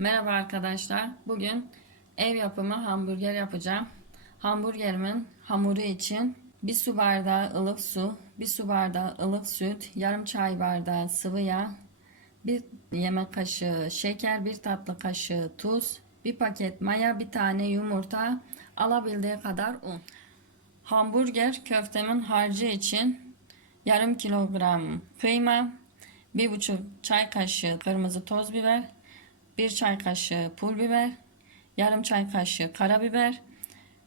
Merhaba arkadaşlar. Bugün ev yapımı hamburger yapacağım. Hamburgerimin hamuru için bir su bardağı ılık su, bir su bardağı ılık süt, yarım çay bardağı sıvı yağ, bir yemek kaşığı şeker, bir tatlı kaşığı tuz, bir paket maya, bir tane yumurta, alabildiği kadar un. Hamburger köftemin harcı için yarım kilogram kıyma, bir buçuk çay kaşığı kırmızı toz biber, bir çay kaşığı pul biber, yarım çay kaşığı karabiber,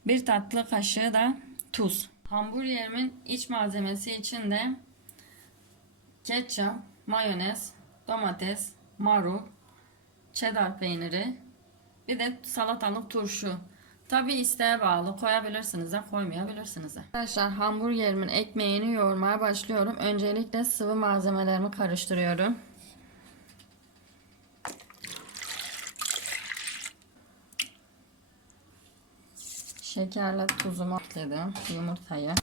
bir tatlı kaşığı da tuz. Hamburgerimin iç malzemesi için de ketçap, mayonez, domates, marul, cheddar peyniri, bir de salatalık turşu. Tabi isteğe bağlı koyabilirsiniz de koymayabilirsiniz de. Arkadaşlar hamburgerimin ekmeğini yoğurmaya başlıyorum. Öncelikle sıvı malzemelerimi karıştırıyorum. Şekerle tuzumu ekledim. Yumurtayı.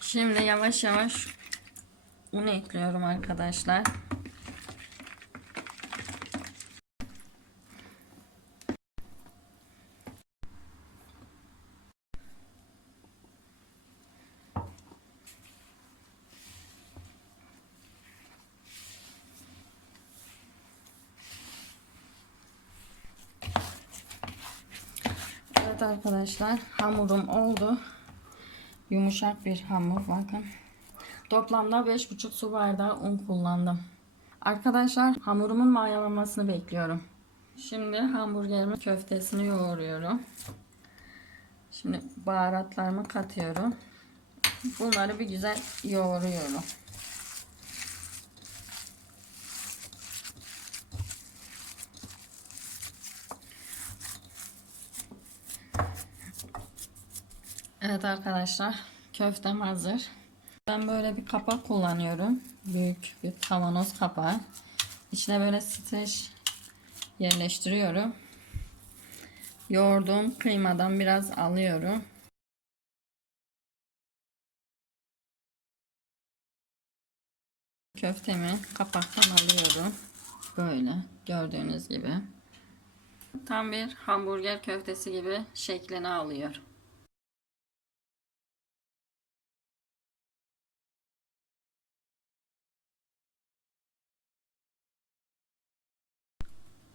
Şimdi yavaş yavaş un ekliyorum arkadaşlar. Evet arkadaşlar hamurum oldu. Yumuşak bir hamur bakın. Toplamda 5,5 su bardağı un kullandım. Arkadaşlar hamurumun mayalanmasını bekliyorum. Şimdi hamburgerimin köftesini yoğuruyorum. Şimdi baharatlarımı katıyorum. Bunları bir güzel yoğuruyorum. Evet arkadaşlar köftem hazır. Ben böyle bir kapak kullanıyorum. Büyük bir kavanoz kapağı. İçine böyle streç yerleştiriyorum. Yoğurduğum kıymadan biraz alıyorum. Köftemi kapaktan alıyorum. Böyle gördüğünüz gibi. Tam bir hamburger köftesi gibi şeklini alıyor.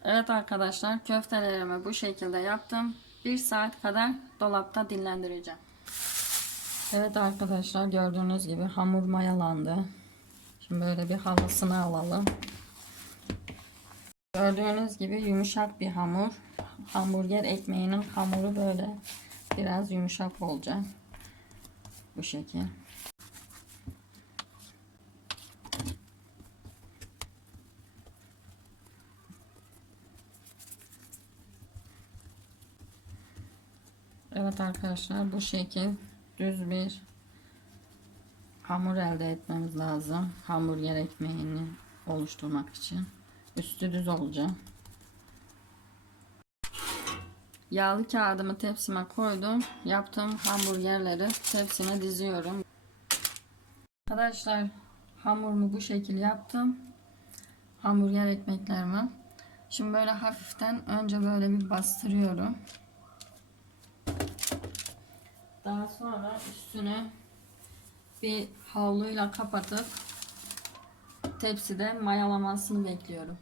Evet arkadaşlar köftelerimi bu şekilde yaptım. Bir saat kadar dolapta dinlendireceğim. Evet arkadaşlar gördüğünüz gibi hamur mayalandı. Şimdi böyle bir havasını alalım. Gördüğünüz gibi yumuşak bir hamur. Hamburger ekmeğinin hamuru böyle biraz yumuşak olacak. Bu şekil. Evet arkadaşlar bu şekil düz bir hamur elde etmemiz lazım. Hamburger ekmeğini oluşturmak için. Üstü düz olacak. Yağlı kağıdımı tepsime koydum. Yaptığım hamburgerleri tepsine diziyorum. Arkadaşlar hamurumu bu şekil yaptım. Hamburger ekmeklerimi. Şimdi böyle hafiften önce böyle bir bastırıyorum. Daha sonra üstünü bir havluyla kapatıp tepside mayalamasını bekliyorum.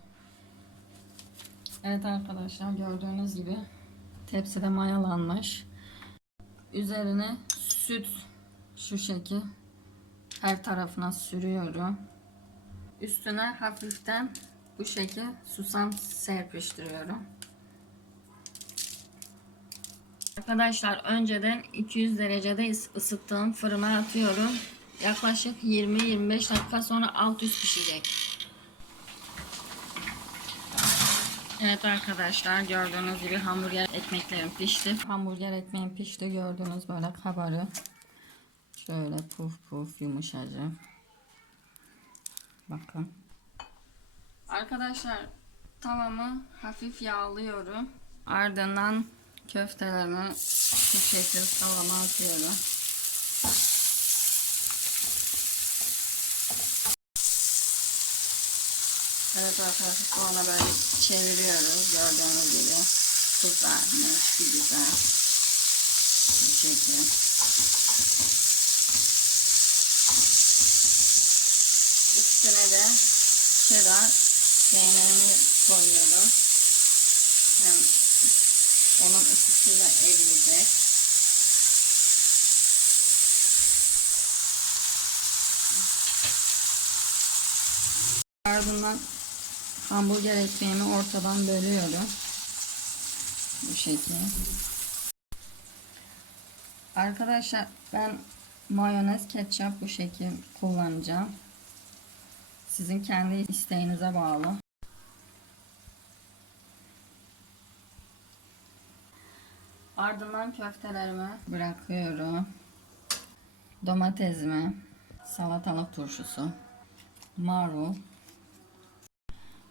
Evet arkadaşlar gördüğünüz gibi tepside mayalanmış. Üzerine süt şu şekil her tarafına sürüyorum. Üstüne hafiften bu şekil susam serpiştiriyorum. Arkadaşlar önceden 200 derecede ıs- ısıttığım fırına atıyorum. Yaklaşık 20-25 dakika sonra alt üst pişecek. Evet arkadaşlar gördüğünüz gibi hamburger ekmeklerim pişti. Hamburger ekmeğim pişti gördüğünüz böyle kabarı. Şöyle puf puf yumuşacık. Bakın. Arkadaşlar tavamı hafif yağlıyorum. Ardından köftelerimi bu şekilde tavama atıyorum. Evet arkadaşlar sonra böyle çeviriyoruz. Gördüğünüz gibi kızarmış güzel bu şekilde. Üstüne de şurada peynirimi koyuyoruz. Hem onun ısısıyla eriyecek. Ardından hamburger ekmeğimi ortadan bölüyorum. Bu şekilde. Arkadaşlar ben mayonez, ketçap bu şekil kullanacağım. Sizin kendi isteğinize bağlı. Ardından köftelerimi bırakıyorum. Domatesimi, salatalık turşusu, marul.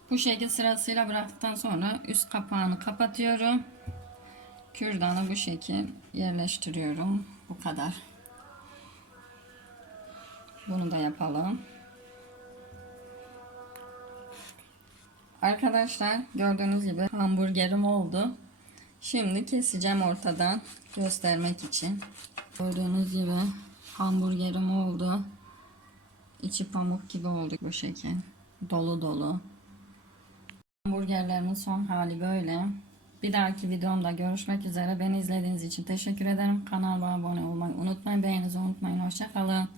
Bu şekil sırasıyla bıraktıktan sonra üst kapağını kapatıyorum. Kürdanı bu şekil yerleştiriyorum. Bu kadar. Bunu da yapalım. Arkadaşlar gördüğünüz gibi hamburgerim oldu. Şimdi keseceğim ortadan göstermek için. Gördüğünüz gibi hamburgerim oldu. İçi pamuk gibi oldu bu şekil. Dolu dolu. Hamburgerlerimin son hali böyle. Bir dahaki videomda görüşmek üzere. Beni izlediğiniz için teşekkür ederim. Kanalıma abone olmayı unutmayın. Beğeninizi unutmayın. Hoşçakalın.